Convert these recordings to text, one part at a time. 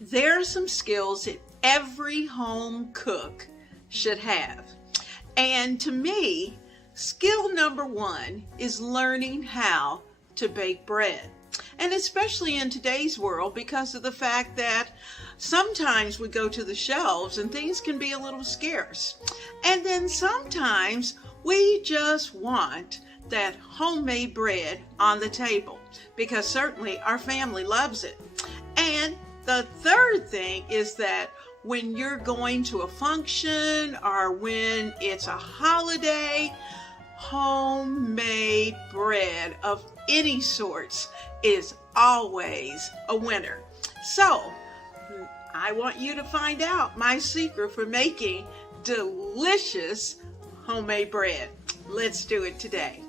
There are some skills that every home cook should have. And to me, skill number one is learning how to bake bread. And especially in today's world, because of the fact that sometimes we go to the shelves and things can be a little scarce. And then sometimes we just want that homemade bread on the table, because certainly our family loves it. And the third thing is that when you're going to a function or when it's a holiday, homemade bread of any sorts is always a winner. So I want you to find out my secret for making delicious homemade bread. Let's do it today.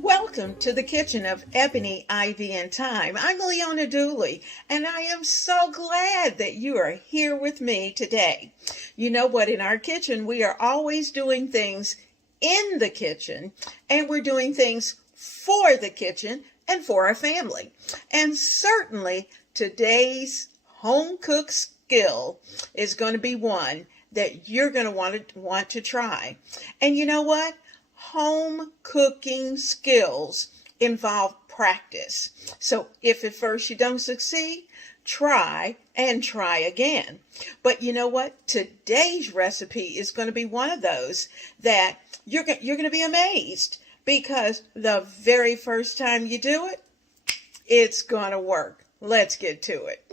Welcome to the kitchen of Ebony Ivy Thyme. I'm Leona Dooley, and I am so glad that you are here with me today. You know what? In our kitchen, we are always doing things in the kitchen, and we're doing things for the kitchen and for our family. And certainly today's home cook skill is going to be one that you're going to want to try. And you know what? Home cooking skills involve practice. So if at first you don't succeed, try and try again. But you know what? Today's recipe is going to be one of those that you're going to be amazed, because the very first time you do it, it's going to work. Let's get to it.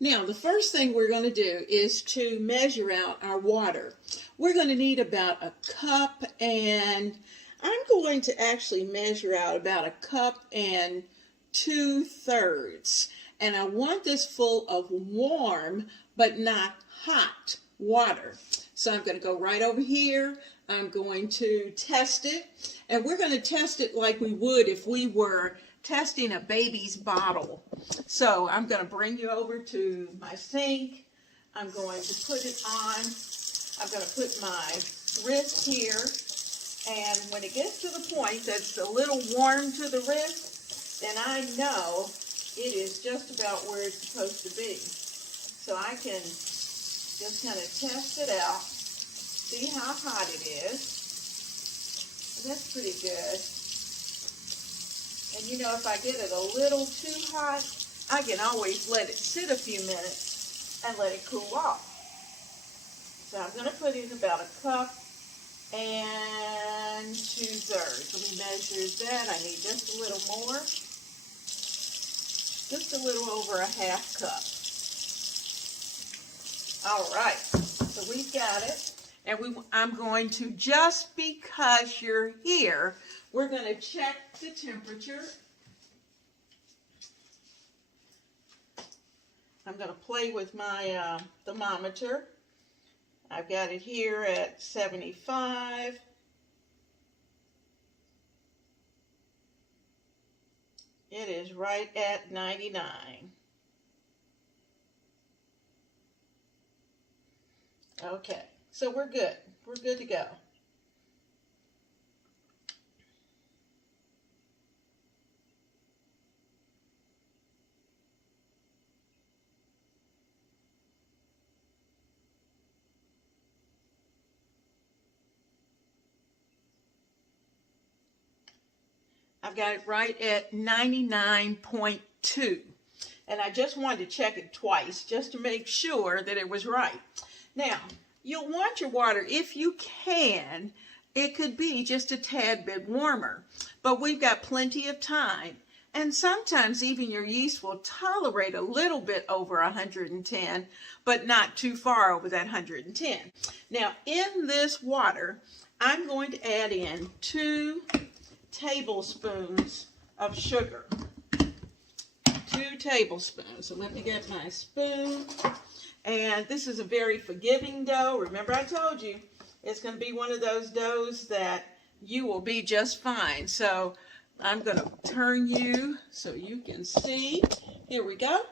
Now, the first thing we're going to do is to measure out our water. We're going to need about a cup, and I'm going to actually measure out about a cup and 2/3. And I want this full of warm, but not hot water. So I'm going to go right over here. I'm going to test it, and we're going to test it like we would if we were testing a baby's bottle. So I'm going to bring you over to my sink. I'm going to put it on. I'm going to put my wrist here, and when it gets to the point that's a little warm to the wrist, then I know it is just about where it's supposed to be. So I can just kind of test it out, see how hot it is. And that's pretty good. And you know, if I get it a little too hot, I can always let it sit a few minutes and let it cool off. So I'm going to put in about a cup and 2/3. Let me measure that. I need just a little more. Just a little over a half cup. All right, so we've got it. And I'm going to, just because you're here, we're going to check the temperature. I'm going to play with my thermometer. I've got it here at 75. It is right at 99. Okay, so we're good. We're good to go. I've got it right at 99.2. And I just wanted to check it twice just to make sure that it was right. Now, you'll want your water, if you can, it could be just a tad bit warmer. But we've got plenty of time. And sometimes even your yeast will tolerate a little bit over 110, but not too far over that 110. Now, in this water, I'm going to add in 2 tablespoons of sugar. 2 tablespoons. So let me get my spoon. And this is a very forgiving dough. Remember, I told you it's going to be one of those doughs that you will be just fine. So I'm going to turn you so you can see. Here we go.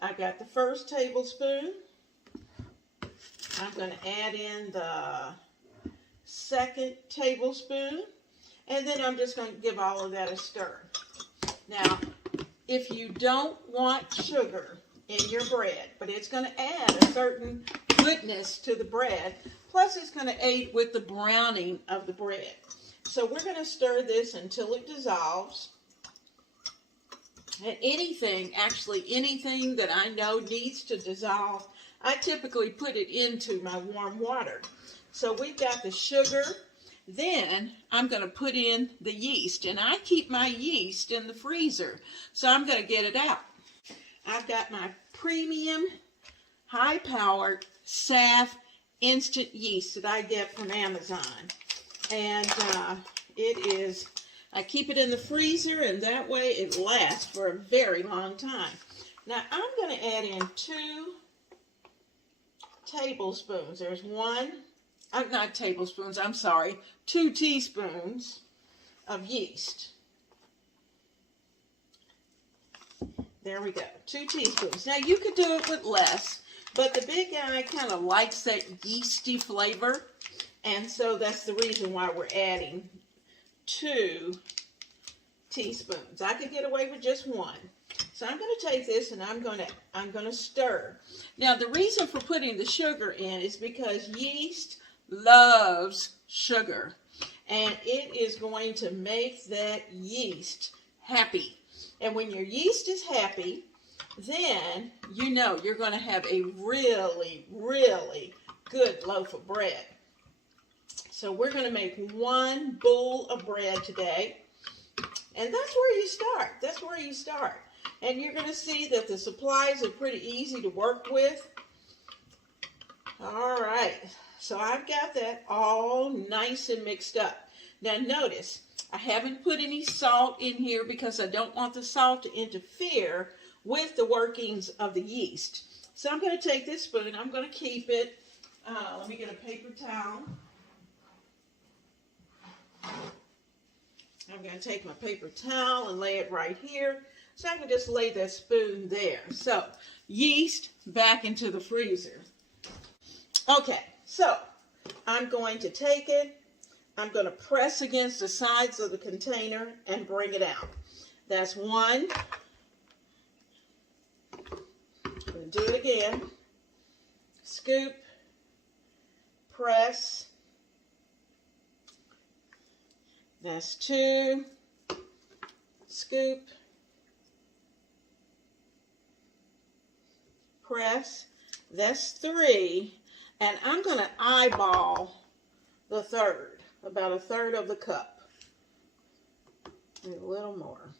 I got the first tablespoon. I'm going to add in the second tablespoon. And then I'm just going to give all of that a stir. Now, if you don't want sugar in your bread, but it's going to add a certain goodness to the bread. Plus, it's going to aid with the browning of the bread. So we're going to stir this until it dissolves. And anything that I know needs to dissolve, I typically put it into my warm water. So we've got the sugar. Then I'm going to put in the yeast. And I keep my yeast in the freezer. So I'm going to get it out. I've got my premium, high-powered SAF instant yeast that I get from Amazon. And I keep it in the freezer, and that way it lasts for a very long time. Now I'm going to add in 2 tablespoons. There's 2 teaspoons of yeast. There we go, 2 teaspoons. Now you could do it with less, but the big guy kind of likes that yeasty flavor, and so that's the reason why we're adding 2 teaspoons. I could get away with just 1. So I'm going to take this and I'm going to stir. Now the reason for putting the sugar in is because yeast loves sugar, and it is going to make that yeast happy. And when your yeast is happy, then you know you're going to have a really, really good loaf of bread. So we're going to make 1 boule of bread today. And that's where you start. That's where you start. And you're going to see that the supplies are pretty easy to work with. All right. So I've got that all nice and mixed up. Now notice, I haven't put any salt in here because I don't want the salt to interfere with the workings of the yeast. So I'm going to take this spoon, I'm going to keep it, let me get a paper towel. I'm going to take my paper towel and lay it right here so I can just lay that spoon there. So yeast back into the freezer. Okay, so I'm going to take it. I'm going to press against the sides of the container and bring it out. That's 1. I'm going to do it again. Scoop, press. That's 2. Scoop, press. That's 3. And I'm going to eyeball the third. About 1/3 of the cup. And a little more.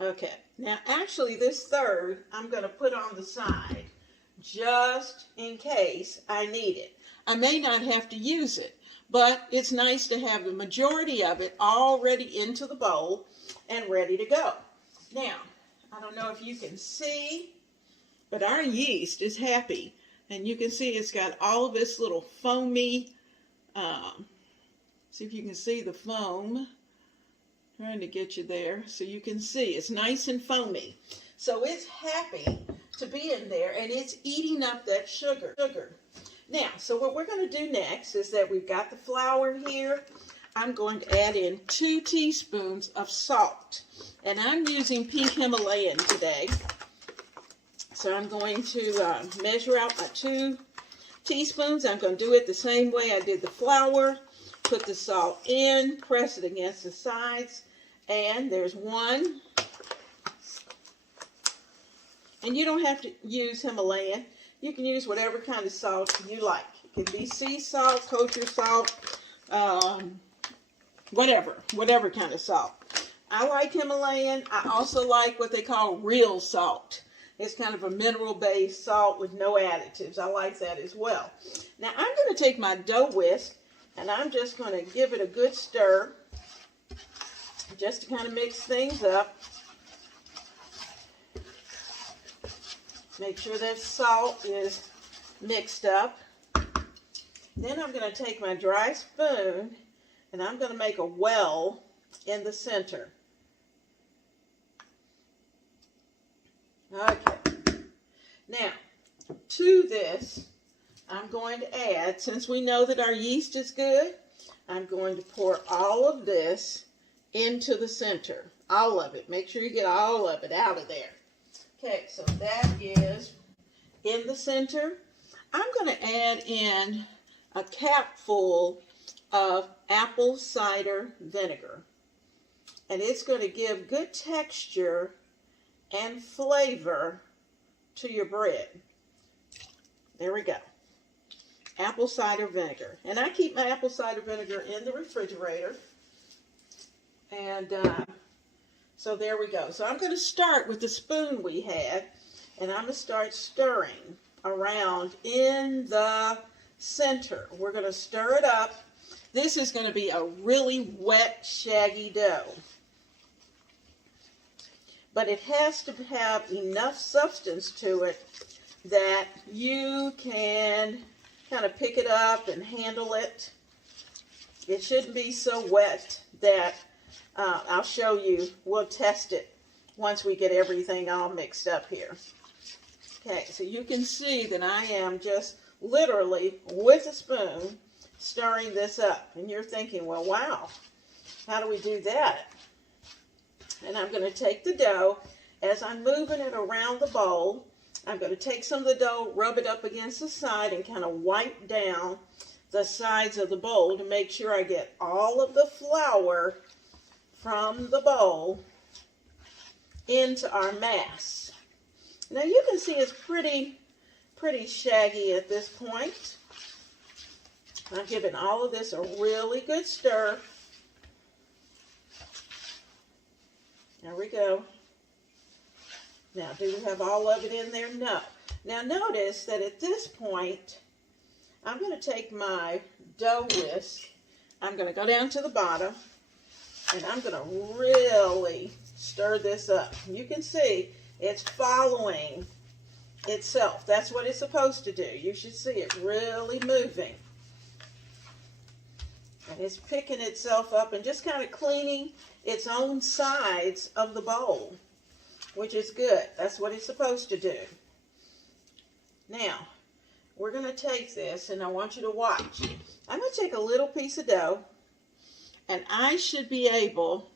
Okay, now actually this 1/3 I'm going to put on the side just in case I need it. I may not have to use it, but it's nice to have the majority of it already into the bowl and ready to go. Now, I don't know if you can see, but our yeast is happy. And you can see it's got all of this little foamy, see if you can see the foam. Trying to get you there so you can see. It's nice and foamy. So it's happy to be in there, and it's eating up that sugar. Now, so what we're going to do next is that we've got the flour here. I'm going to add in 2 teaspoons of salt. And I'm using pink Himalayan today. So I'm going to measure out my 2 teaspoons. I'm going to do it the same way I did the flour. Put the salt in, press it against the sides, and there's 1. And you don't have to use Himalayan. You can use whatever kind of salt you like. It can be sea salt, kosher salt, whatever kind of salt. I like Himalayan. I also like what they call real salt. It's kind of a mineral-based salt with no additives. I like that as well. Now, I'm going to take my dough whisk, and I'm just going to give it a good stir, just to kind of mix things up. Make sure that salt is mixed up. Then I'm going to take my dry spoon, and I'm going to make a well in the center. Okay, now to this I'm going to add, since we know that our yeast is good, I'm going to pour all of this into the center all of it. Make sure you get all of it out of there. Okay, so that is in the center. I'm going to add in a capful of apple cider vinegar. And it's going to give good texture and flavor to your bread. There we go. Apple cider vinegar. And I keep my apple cider vinegar in the refrigerator. And so there we go. So I'm going to start with the spoon we had. And I'm going to start stirring around in the center. We're going to stir it up. This is going to be a really wet, shaggy dough. But it has to have enough substance to it that you can kind of pick it up and handle it. It shouldn't be so wet that I'll show you. We'll test it once we get everything all mixed up here. Okay, so you can see that I am just literally with a spoon stirring this up. And you're thinking, well, wow, how do we do that? And I'm going to take the dough. As I'm moving it around the bowl, I'm going to take some of the dough, rub it up against the side, and kind of wipe down the sides of the bowl to make sure I get all of the flour from the bowl into our mass. Now you can see it's pretty shaggy at this point. I'm giving all of this a really good stir. There we go. Now, do we have all of it in there? No. Now notice that at this point, I'm going to take my dough whisk. I'm going to go down to the bottom, and I'm going to really stir this up. You can see it's following itself. That's what it's supposed to do. You should see it really moving. And it's picking itself up and just kind of cleaning its own sides of the bowl, which is good. That's what it's supposed to do. Now, we're going to take this, and I want you to watch. I'm going to take a little piece of dough, and I should be able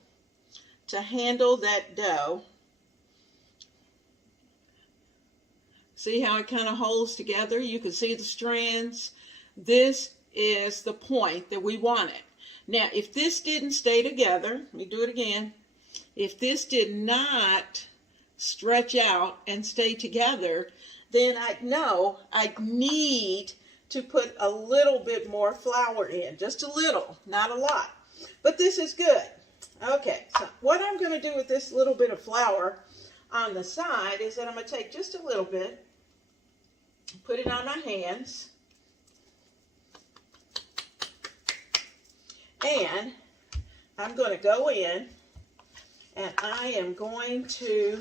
to handle that dough. See how it kind of holds together? You can see the strands. This is the point that we want it. Now, if this didn't stay together, let me do it again. If this did not stretch out and stay together, then I know I need to put a little bit more flour in. Just a little, not a lot. But this is good. Okay, so what I'm going to do with this little bit of flour on the side is that I'm going to take just a little bit, put it on my hands, and I'm going to go in, and I am going to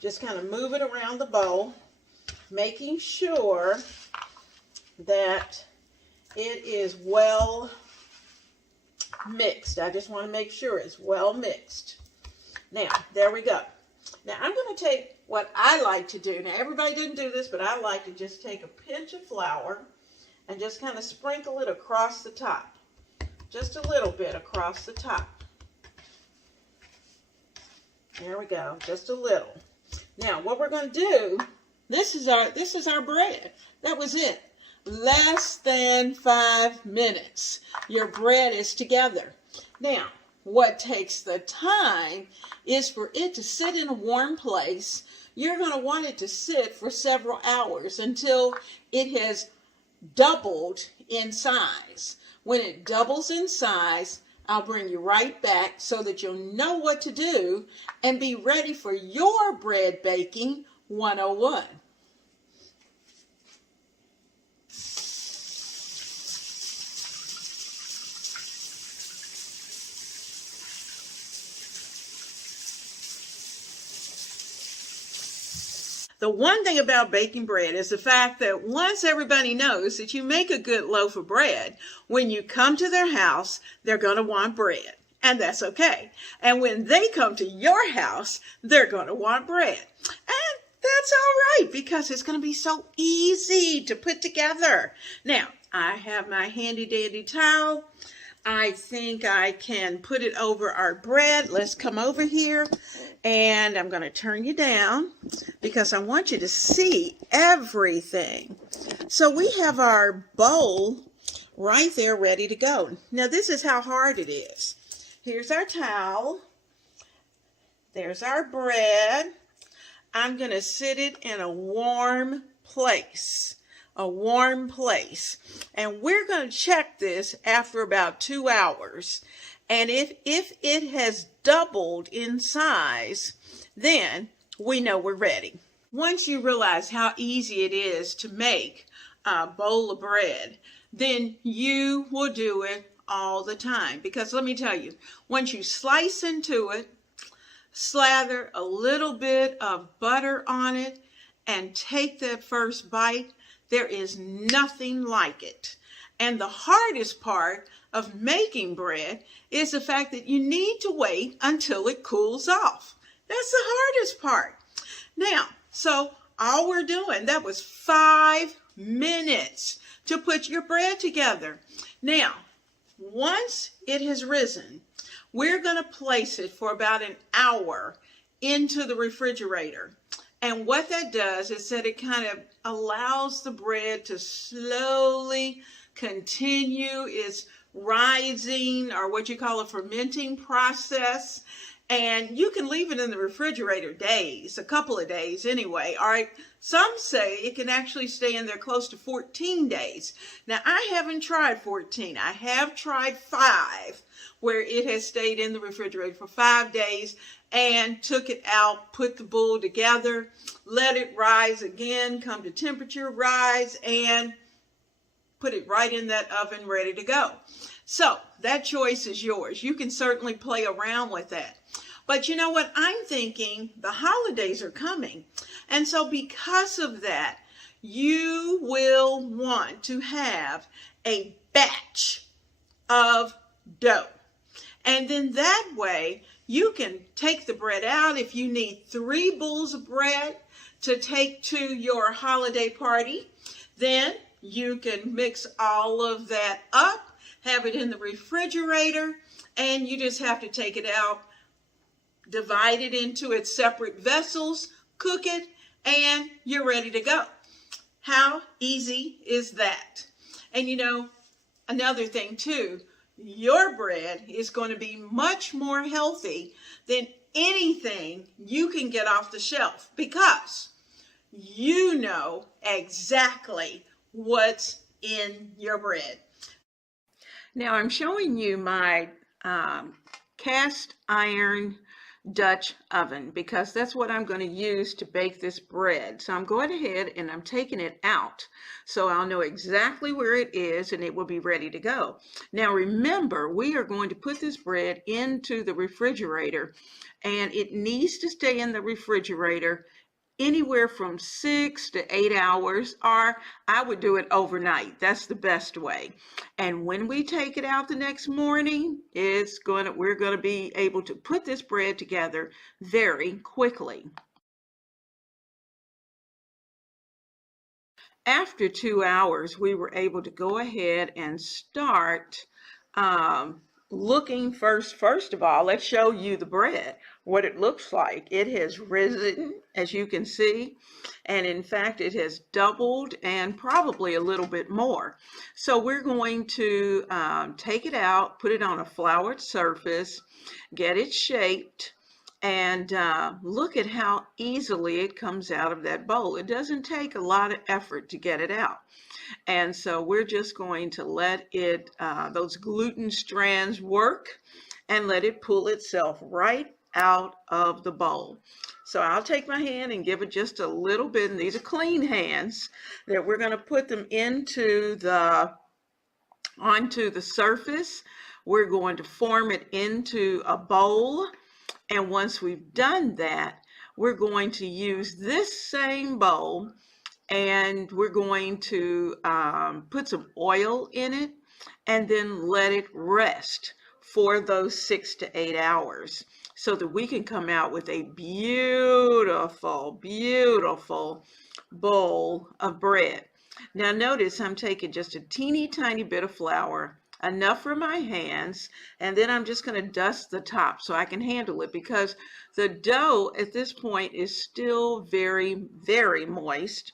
just kind of move it around the bowl, making sure that it is well mixed. I just want to make sure it's well mixed. Now, there we go. Now, I'm going to take what I like to do. Now, everybody didn't do this, but I like to just take a pinch of flour and just kind of sprinkle it across the top. Just a little bit across the top. There we go, just a little. Now, what we're going to do, this is our bread. That was it. Less than 5 minutes. Your bread is together. Now, what takes the time is for it to sit in a warm place. You're going to want it to sit for several hours until it has doubled in size. When it doubles in size, I'll bring you right back so that you'll know what to do and be ready for your bread baking 101. The one thing about baking bread is the fact that once everybody knows that you make a good loaf of bread, when you come to their house, they're going to want bread. And that's okay. And when they come to your house, they're going to want bread. And that's all right, because it's going to be so easy to put together. Now, I have my handy dandy towel. I think I can put it over our bread. Let's come over here, and I'm going to turn you down because I want you to see everything. So we have our bowl right there ready to go. Now this is how hard it is. Here's our towel. There's our bread. I'm going to sit it in a warm place. A warm place. And we're going to check this after about 2 hours. And if it has doubled in size, then we know we're ready. Once you realize how easy it is to make a bowl of bread, then you will do it all the time. Because let me tell you, once you slice into it, slather a little bit of butter on it, and take that first bite, there is nothing like it. And the hardest part of making bread is the fact that you need to wait until it cools off. That's the hardest part. Now, so all we're doing, that was 5 minutes to put your bread together. Now, once it has risen, we're going to place it for about an hour into the refrigerator. And what that does is that it kind of allows the bread to slowly continue its rising, or what you call a fermenting process. And you can leave it in the refrigerator days, a couple of days anyway. All right. Some say it can actually stay in there close to 14 days. Now, I haven't tried 14. I have tried 5, where it has stayed in the refrigerator for 5 days, and took it out, put the boule together, let it rise again, come to temperature, rise, and put it right in that oven ready to go. So that choice is yours. You can certainly play around with that. But you know what? I'm thinking the holidays are coming. And so because of that, you will want to have a batch of dough. And then that way you can take the bread out. If you need 3 bowls of bread to take to your holiday party, then you can mix all of that up, have it in the refrigerator, and you just have to take it out, divide it into its separate vessels, cook it, and you're ready to go. How easy is that? And you know, another thing too, your bread is going to be much more healthy than anything you can get off the shelf, because you know exactly what's in your bread. Now I'm showing you my cast iron Dutch oven, because that's what I'm going to use to bake this bread. So I'm going ahead and I'm taking it out so I'll know exactly where it is and it will be ready to go. Now remember, we are going to put this bread into the refrigerator, and it needs to stay in the refrigerator anywhere from 6 to 8 hours, or I would do it overnight. That's the best way. And when we take it out the next morning, we're going to be able to put this bread together very quickly. After 2 hours, we were able to go ahead and start looking first of all, let's show you the bread, what it looks like. It has risen, as you can see, and in fact it has doubled and probably a little bit more. So we're going to take it out, put it on a floured surface, get it shaped, and look at how easily it comes out of that bowl. It doesn't take a lot of effort to get it out. And so we're just going to let it, those gluten strands work, and let it pull itself right out of the bowl. So I'll take my hand and give it just a little bit, and these are clean hands, that we're going to put them onto the surface. We're going to form it into a bowl. And once we've done that, we're going to use this same bowl, and we're going to put some oil in it and then let it rest for those 6 to 8 hours so that we can come out with a beautiful, beautiful bowl of bread. Now notice I'm taking just a teeny tiny bit of flour, enough for my hands, and then I'm just going to dust the top so I can handle it, because the dough at this point is still very, very moist,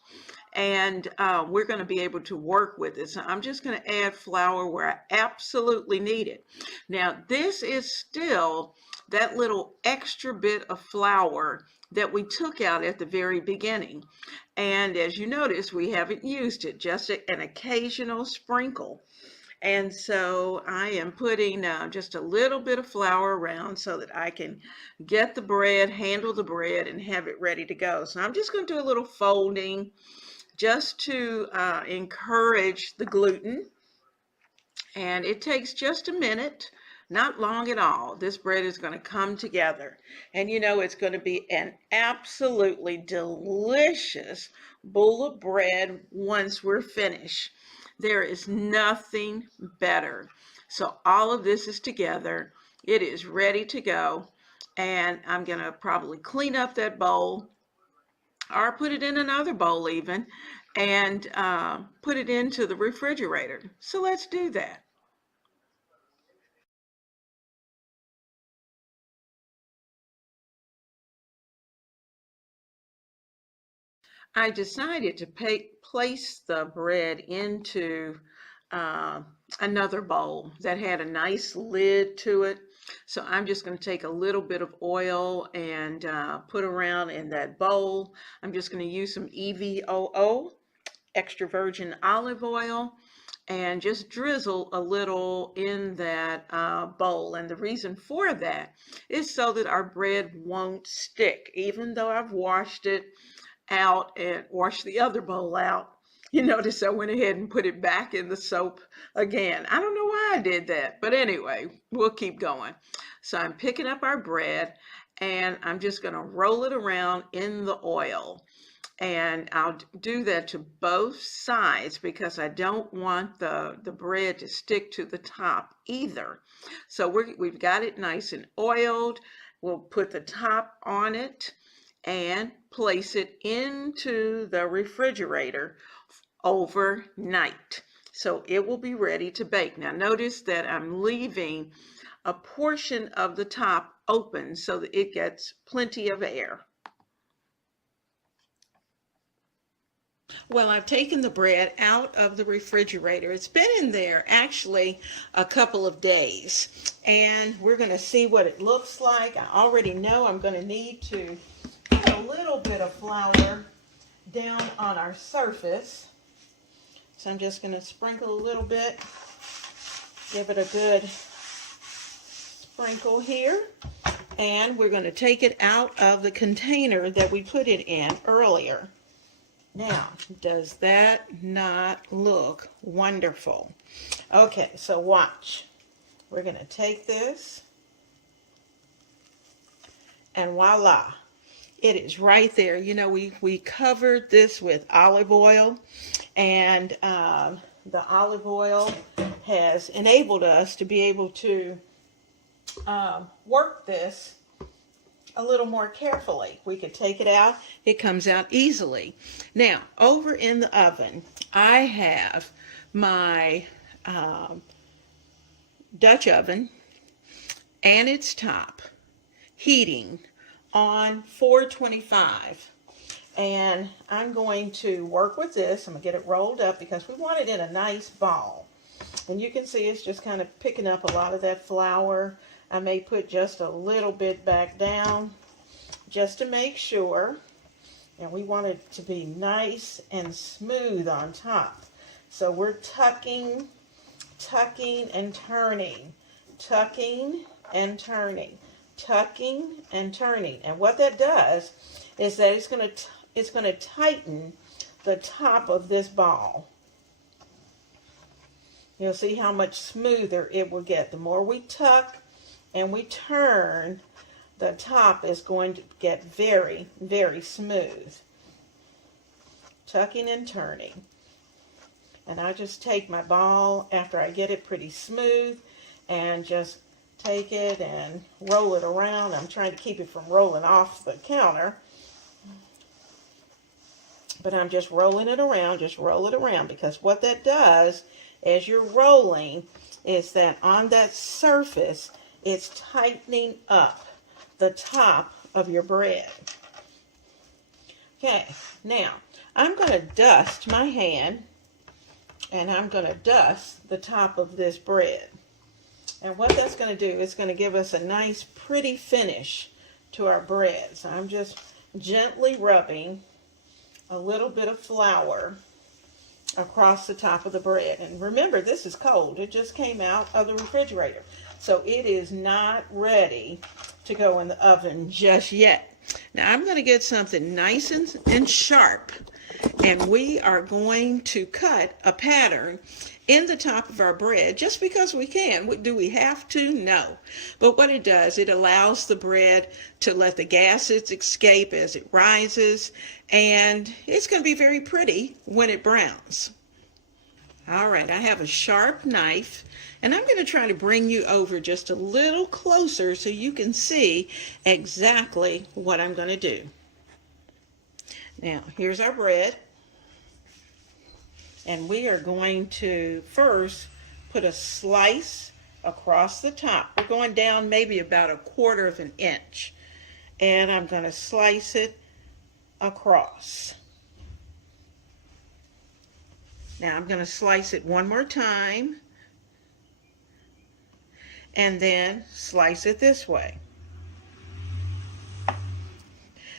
and we're going to be able to work with it. So I'm just going to add flour where I absolutely need it. Now, this is still that little extra bit of flour that we took out at the very beginning. And as you notice, we haven't used it, just an occasional sprinkle. And so I am putting just a little bit of flour around so that I can get the bread, handle the bread, and have it ready to go. So I'm just going to do a little folding just to encourage the gluten. And it takes just a minute, not long at all. This bread is going to come together. And you know, it's going to be an absolutely delicious bowl of bread once we're finished. There is nothing better. So all of this is together. It is ready to go. And I'm going to probably clean up that bowl, or put it in another bowl even, and put it into the refrigerator. So let's do that. I decided to place the bread into another bowl that had a nice lid to it. So I'm just going to take a little bit of oil and put around in that bowl. I'm just going to use some EVOO, extra virgin olive oil, and just drizzle a little in that bowl. And the reason for that is so that our bread won't stick. Even though I've washed it out and washed the other bowl out, you notice I went ahead and put it back in the soap again. I don't know why I did that, but anyway, we'll keep going. So I'm picking up our bread and I'm just going to roll it around in the oil. And I'll do that to both sides because I don't want the bread to stick to the top either. So we've got it nice and oiled. We'll put the top on it and place it into the refrigerator overnight. So it will be ready to bake. Now notice that I'm leaving a portion of the top open so that it gets plenty of air. Well, I've taken the bread out of the refrigerator. It's been in there actually a couple of days, and we're going to see what it looks like. I already know I'm going to need to put a little bit of flour down on our surface. So I'm just going to sprinkle a little bit, give it a good sprinkle here, and we're going to take it out of the container that we put it in earlier. Now, does that not look wonderful? Okay, so watch. We're going to take this, and voila, it is right there. You know, we covered this with olive oil, and the olive oil has enabled us to be able to work this a little more carefully. We could take it out. It comes out easily. Now, over in the oven, I have my Dutch oven and its top heating on 425. And I'm going to work with this. I'm going to get it rolled up because we want it in a nice ball. And you can see it's just kind of picking up a lot of that flour. I may put just a little bit back down just to make sure. And we want it to be nice and smooth on top. So we're tucking and turning, tucking and turning, tucking and turning. And what that does is that it's going to tighten the top of this ball. You'll see how much smoother it will get. The more we tuck and we turn, the top is going to get very, very smooth. Tucking and turning. And I just take my ball after I get it pretty smooth and just take it and roll it around. I'm trying to keep it from rolling off the counter. But I'm just rolling it around, just roll it around, because what that does as you're rolling is that on that surface, it's tightening up the top of your bread. Okay, now I'm going to dust my hand, and I'm going to dust the top of this bread. And what that's going to do is going to give us a nice pretty finish to our bread. So I'm just gently rubbing a little bit of flour across the top of the bread. And remember, this is cold. It just came out of the refrigerator. So it is not ready to go in the oven just yet. Now I'm going to get something nice and sharp, and we are going to cut a pattern in the top of our bread just because we can. Do we have to? No. But what it does, it allows the bread to let the gases escape as it rises, and it's going to be very pretty when it browns. All right, I have a sharp knife, and I'm going to try to bring you over just a little closer so you can see exactly what I'm going to do. Now, here's our bread. And we are going to first put a slice across the top. We're going down maybe about 1/4 of an inch. And I'm going to slice it across. Now I'm going to slice it one more time. And then slice it this way.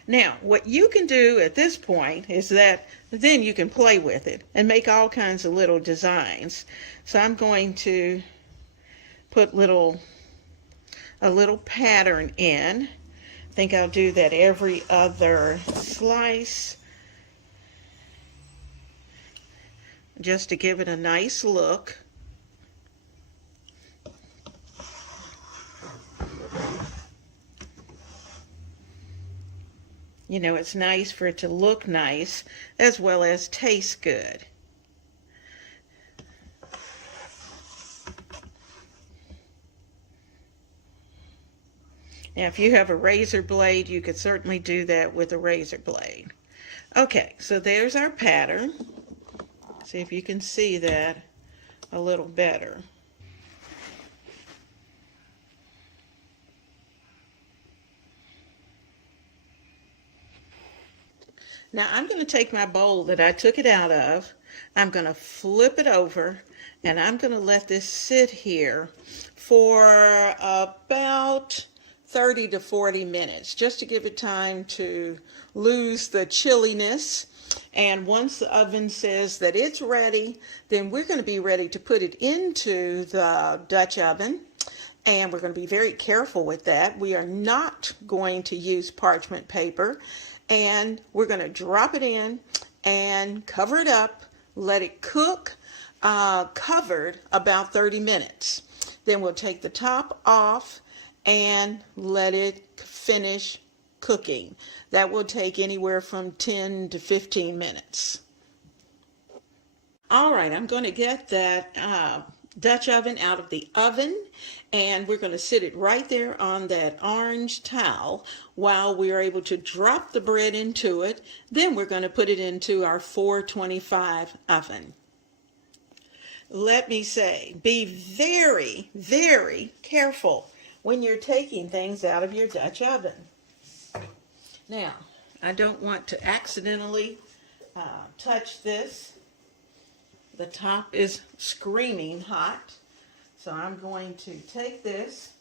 Now, what you can do at this point is that then you can play with it and make all kinds of little designs. So I'm going to put a little pattern in. I think I'll do that every other slice, just to give it a nice look. You know, it's nice for it to look nice as well as taste good. Now, if you have a razor blade, you could certainly do that with a razor blade. Okay, so there's our pattern. See if you can see that a little better. Now I'm going to take my bowl that I took it out of, I'm going to flip it over, and I'm going to let this sit here for about 30 to 40 minutes, just to give it time to lose the chilliness. And once the oven says that it's ready, then we're going to be ready to put it into the Dutch oven. And we're going to be very careful with that. We are not going to use parchment paper. And we're going to drop it in and cover it up, let it cook, covered about 30 minutes. Then we'll take the top off and let it finish cooking. That will take anywhere from 10 to 15 minutes. All right, I'm going to get that Dutch oven out of the oven, and we're going to sit it right there on that orange towel while we are able to drop the bread into it. Then we're going to put it into our 425 oven. Let me say, be very, very careful when you're taking things out of your Dutch oven. Now, I don't want to accidentally touch this. The top is screaming hot. So I'm going to take this.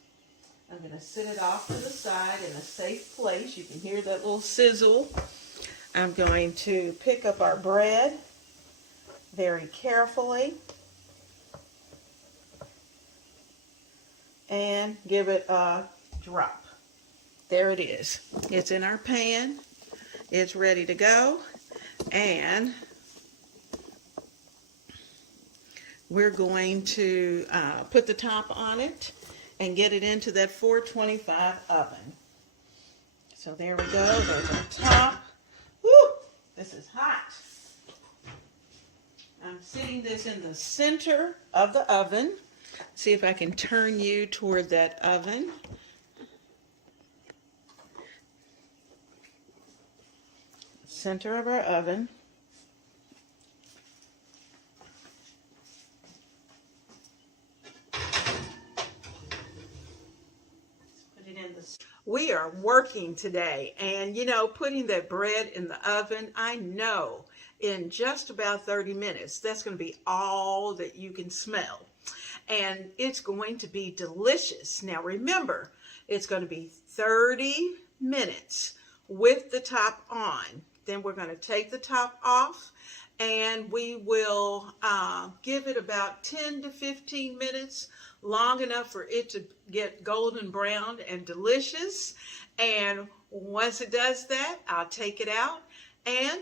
I'm going to sit it off to the side in a safe place. You can hear that little sizzle. I'm going to pick up our bread very carefully and give it a drop. There it is. It's in our pan. It's ready to go. And we're going to put the top on it and get it into that 425 oven. So there we go. There's our top. Woo! This is hot. I'm sitting this in the center of the oven. See if I can turn you toward that oven. Center of our oven. are working today. And you know, putting that bread in the oven, I know in just about 30 minutes, that's going to be all that you can smell. And it's going to be delicious. Now remember, it's going to be 30 minutes with the top on. Then we're going to take the top off, and we will give it about 10 to 15 minutes, long enough for it to get golden brown and delicious. And once it does that, I'll take it out, and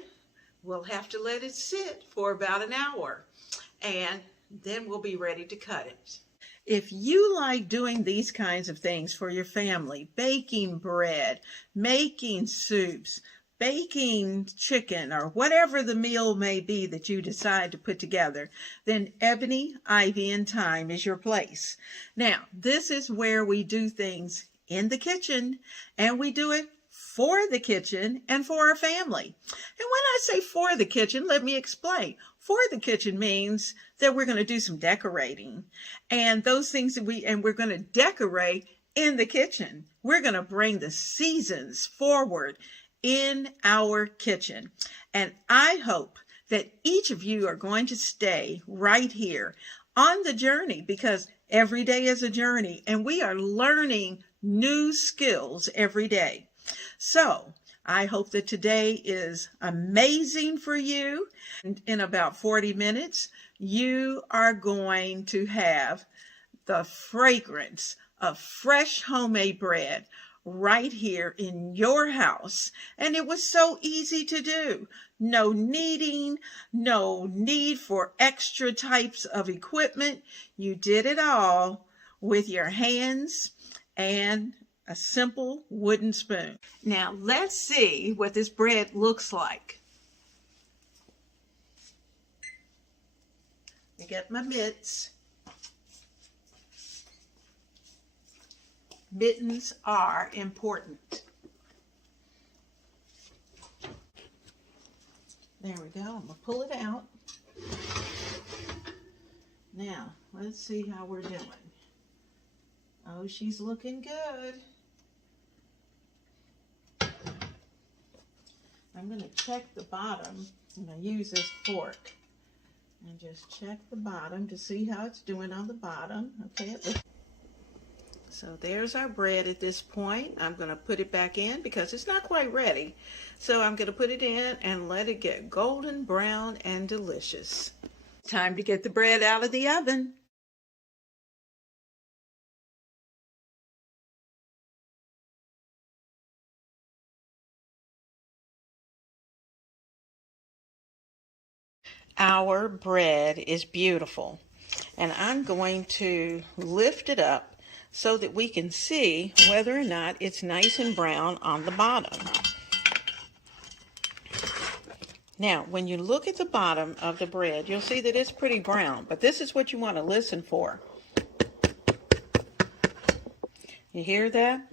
we'll have to let it sit for about an hour, and then we'll be ready to cut it. If you like doing these kinds of things for your family, baking bread, making soups, baking chicken, or whatever the meal may be that you decide to put together, then Ebony, Ivy, and Thyme is your place. Now, this is where we do things in the kitchen, and we do it for the kitchen and for our family. And when I say for the kitchen, let me explain. For the kitchen means that we're going to do some decorating, and those things that we're going to decorate in the kitchen. We're going to bring the seasons forward in our kitchen. And I hope that each of you are going to stay right here on the journey, because every day is a journey and we are learning new skills every day. So I hope that today is amazing for you. And in about 40 minutes, you are going to have the fragrance of fresh homemade bread right here in your house. And it was so easy to do. No kneading, no need for extra types of equipment. You did it all with your hands and a simple wooden spoon. Now let's see what this bread looks like. I get my mitts. Mittens are important. There we go. I'm going to pull it out. Now, let's see how we're doing. Oh, she's looking good. I'm going to check the bottom. I'm going to use this fork and just check the bottom to see how it's doing on the bottom. Okay, so there's our bread at this point. I'm going to put it back in because it's not quite ready. So I'm going to put it in and let it get golden brown and delicious. Time to get the bread out of the oven. Our bread is beautiful, and I'm going to lift it up so that we can see whether or not it's nice and brown on the bottom. Now, when you look at the bottom of the bread, you'll see that it's pretty brown, but this is what you want to listen for. You hear that?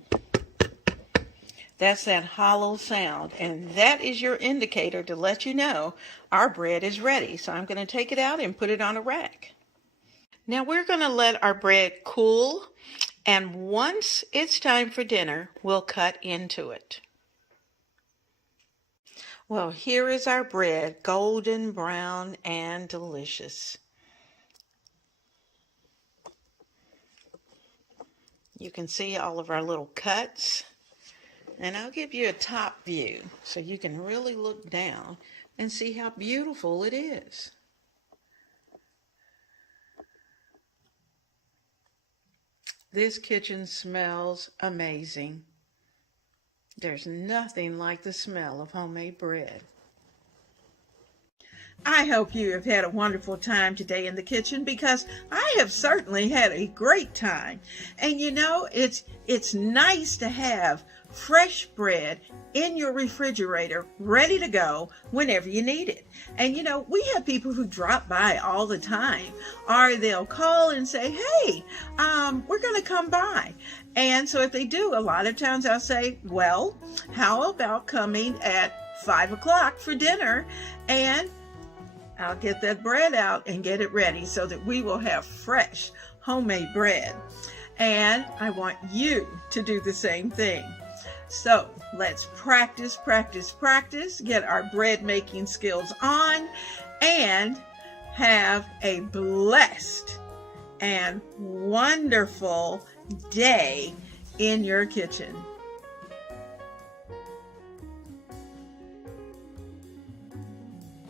That's that hollow sound, and that is your indicator to let you know our bread is ready. So I'm going to take it out and put it on a rack. Now we're going to let our bread cool, and once it's time for dinner, we'll cut into it. Well, here is our bread, golden brown and delicious. You can see all of our little cuts. And I'll give you a top view so you can really look down and see how beautiful it is. This kitchen smells amazing. There's nothing like the smell of homemade bread. I hope you have had a wonderful time today in the kitchen, because I have certainly had a great time. And you know, it's nice to have fresh bread in your refrigerator ready to go whenever you need it. And you know, we have people who drop by all the time, or they'll call and say, hey, we're going to come by. And so if they do, a lot of times I'll say, well, how about coming at 5 o'clock for dinner, and I'll get that bread out and get it ready so that we will have fresh homemade bread. And I want you to do the same thing. So let's practice, practice, practice, get our bread making skills on, and have a blessed and wonderful day in your kitchen.